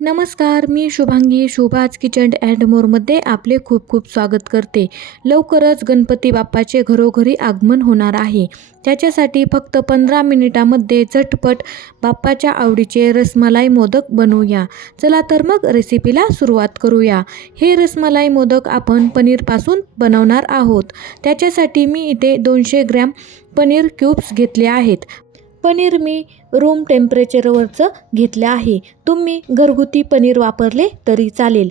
नमस्कार मी Shubhangi शुभाज kitchen and मोरमध्ये आपले खूप खूप स्वागत करते. लवकरच गणपती बाप्पाचे घरोघरी आगमन होणार आहे. त्याच्यासाठी फक्त पंधरा मिनिटामध्ये झटपट बाप्पाच्या आवडीचे रसमलाई मोदक बनवूया. चला तर मग रेसिपीला सुरुवात करूया. हे रसमलाई मोदक आपण पनीरपासून बनवणार आहोत. त्याच्यासाठी मी इथे दोनशे ग्रॅम पनीर क्यूब्स घेतले आहेत. पनीर मी रूम टेम्परेचरवरचं घेतलं आहे. तुम्ही घरगुती पनीर वापरले तरी चालेल.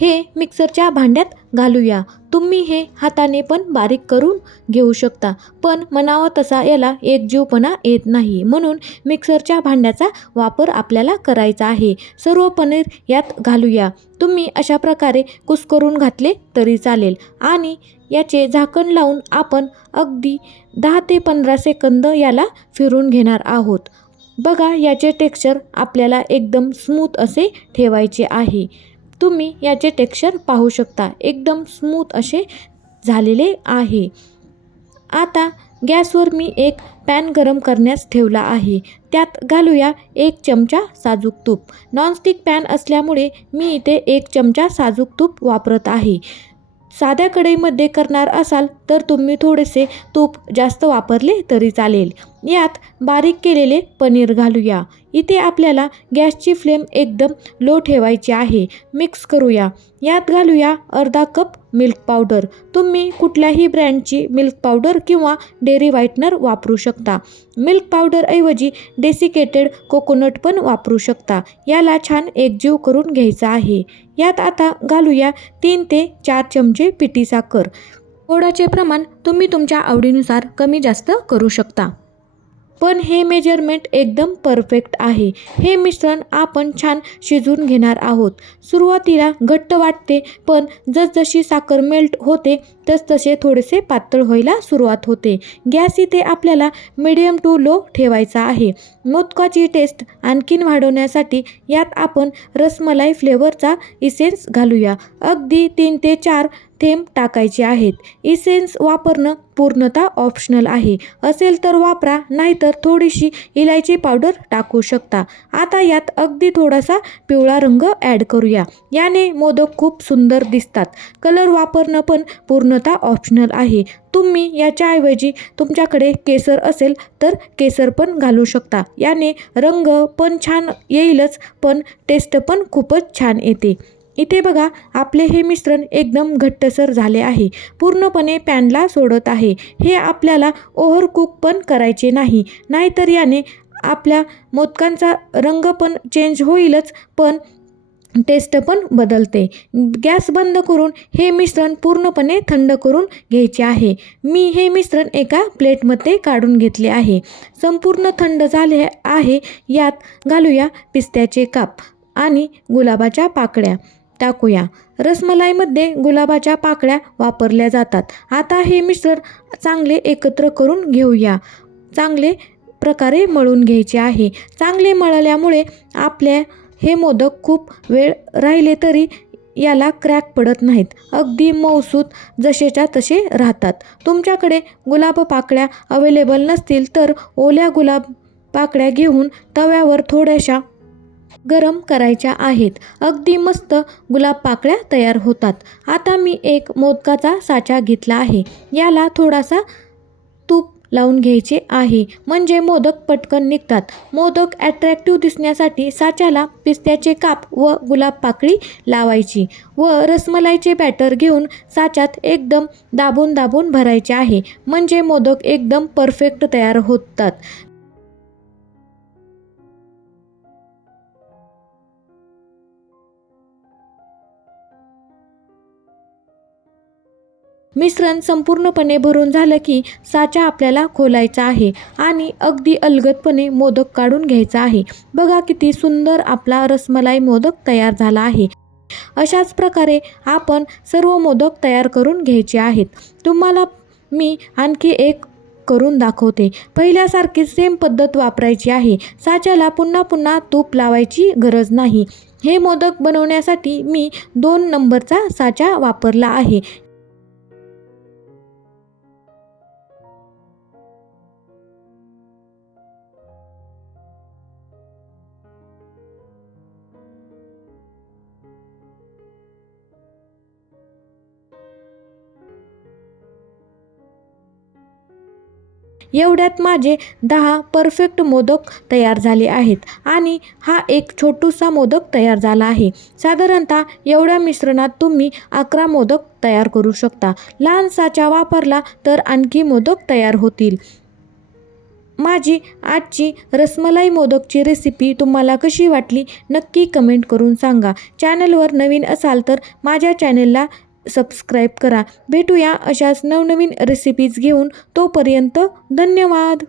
हे मिक्सरच्या भांड्यात घालूया. तुम्ही हे हाताने पण बारीक करून घेऊ शकता. पण म्हणावं तसा याला एकजीवपणा येत नाही. म्हणून मिक्सरच्या भांड्याचा वापर आपल्याला करायचा आहे. सर्व पनीर यात घालूया. तुम्ही अशा प्रकारे कुस्करून घातले तरी चालेल. आणि याचे झाकण लावून आपण अगदी दहा ते पंधरा सेकंद याला फिरून घेणार आहोत. बघा याचे टेक्स्चर आपल्याला एकदम स्मूथ असे ठेवायचे आहे. तुम्ही याचे टेक्स्चर पाहू शकता एकदम स्मूथ असे झालेले आहे. आता गॅसवर मी एक पॅन गरम करण्यास ठेवला आहे. त्यात घालूया एक चमचा साजूक तूप. नॉनस्टिक पॅन असल्यामुळे मी इथे एक चमचा साजूक तूप वापरत आहे. साध्या कढईमध्ये करणार असाल तर तुम्ही थोडेसे तूप जास्त वापरले तरी चालेल. यात बारीक केलेले पनीर घालूया. इथे आपल्याला गॅसची फ्लेम एकदम लो ठेवायची आहे. मिक्स करूया. यात घालूया अर्धा कप मिल्क पावडर. तुम्ही कुठल्याही ब्रँडची मिल्क पावडर किंवा डेअरी व्हाईटनर वापरू शकता. मिल्क पावडरऐवजी डेसिकेटेड कोकोनट पण वापरू शकता. याला छान एकजीव करून घ्यायचा आहे. यात आता घालूया तीन ते चार चमचे पिठी साखर. गोडाचे प्रमाण तुम्ही तुमच्या आवडीनुसार कमी जास्त करू शकता. पण हे मेजरमेंट एकदम परफेक्ट आहे. हे मिश्रण आपण छान शिजून घेणार आहोत. सुरुवातीला घट्ट वाटते पण जसजशी साखर मेल्ट होते तसतसे थोडेसे पातळ व्हायला सुरुवात होते. गॅस इथे आपल्याला मिडियम टू लो ठेवायचा आहे. मोदकाची टेस्ट आणखीन वाढवण्यासाठी यात आपण रसमलाई फ्लेवरचा इसेन्स घालूया. अगदी तीन ते चार थेंब टाकायचे आहेत. इसेन्स वापरणं पूर्णतः ऑप्शनल आहे. असेल तर वापरा नाहीतर थोडीशी इलायची पावडर टाकू शकता. आता यात अगदी थोडासा पिवळा रंग ॲड करूया. याने मोदक खूप सुंदर दिसतात. कलर वापरणं पण पूर्णतः ऑप्शनल आहे. तुम्ही याच्याऐवजी तुमच्याकडे केसर असेल तर केसर पण घालू शकता. याने रंग पण छान येईलच पण टेस्ट पण खूपच छान येते. इथे बघा आपले हे मिश्रण एकदम घट्टसर झाले आहे. पूर्णपणे पॅनला सोडत आहे. हे आपल्याला ओव्हरकुक पण करायचे नाही. नाहीतर याने आपल्या मोदकांचा रंग पण चेंज होईलच पण टेस्ट पण बदलते. गॅस बंद करून हे मिश्रण पूर्णपणे थंड करून घ्यायचे आहे. मी हे मिश्रण एका प्लेटमध्ये काढून घेतले आहे. संपूर्ण थंड झाले आहे. यात घालूया पिस्त्याचे काप आणि गुलाबाच्या पाकळ्या. टाकूया. रसमलाईमध्ये गुलाबाच्या पाकळ्या वापरल्या जातात. आता हे मिश्रण चांगले एकत्र करून घेऊया. चांगले प्रकारे मळून घ्यायचे आहे. चांगले मळल्यामुळे आपल्या हे मोदक खूप वेळ राहिले तरी याला क्रॅक पडत नाहीत. अगदी मौसूत जसेच्या तसे राहतात. तुमच्याकडे गुलाब पाकळ्या अवेलेबल नसतील तर ओल्या गुलाब पाकळ्या घेऊन तव्यावर थोड्याशा गरम करायच्या आहेत. अगदी मस्त गुलाब पाकळ्या तयार होतात. आता मी एक मोदकाचा साचा घेतला आहे. याला थोडासा तूप लावून घ्यायचे आहे. म्हणजे मोदक पटकन निघतात. मोदक ॲट्रॅक्टिव्ह दिसण्यासाठी साच्याला पिस्त्याचे काप व गुलाब पाकळी लावायची व रसमलाईचे बॅटर घेऊन साच्यात एकदम दाबून दाबून भरायचे आहे. म्हणजे मोदक एकदम परफेक्ट तयार होतात. मिश्रण संपूर्णपणे भरून झालं की साचा आपल्याला खोलायचा आहे आणि अगदी अलगदपणे मोदक काढून घ्यायचा आहे. बघा किती सुंदर आपला रसमलाई मोदक तयार झाला आहे. अशाच प्रकारे आपण सर्व मोदक तयार करून घ्यायचे आहेत. तुम्हाला मी आणखी एक करून दाखवते. पहिल्यासारखी सेम पद्धत वापरायची आहे. साच्याला पुन्हा पुन्हा तूप लावायची गरज नाही. हे मोदक बनवण्यासाठी मी दोन नंबरचा साचा वापरला आहे. एवढ्यात माझे दहा परफेक्ट मोदक तयार झाले आहेत. आणि हा एक छोटूसा मोदक तयार झाला आहे. साधारणतः एवढ्या मिश्रणात तुम्ही अकरा मोदक तयार करू शकता. लहानसाच्या वापरला तर आणखी मोदक तयार होतील. माझी आजची रसमलाई मोदकची रेसिपी तुम्हाला कशी वाटली नक्की कमेंट करून सांगा. चॅनलवर नवीन असाल तर माझ्या चॅनलला सबस्क्राईब करा. भेटूया अशाच नवनवीन रेसिपीज घेऊन. तोपर्यंत धन्यवाद.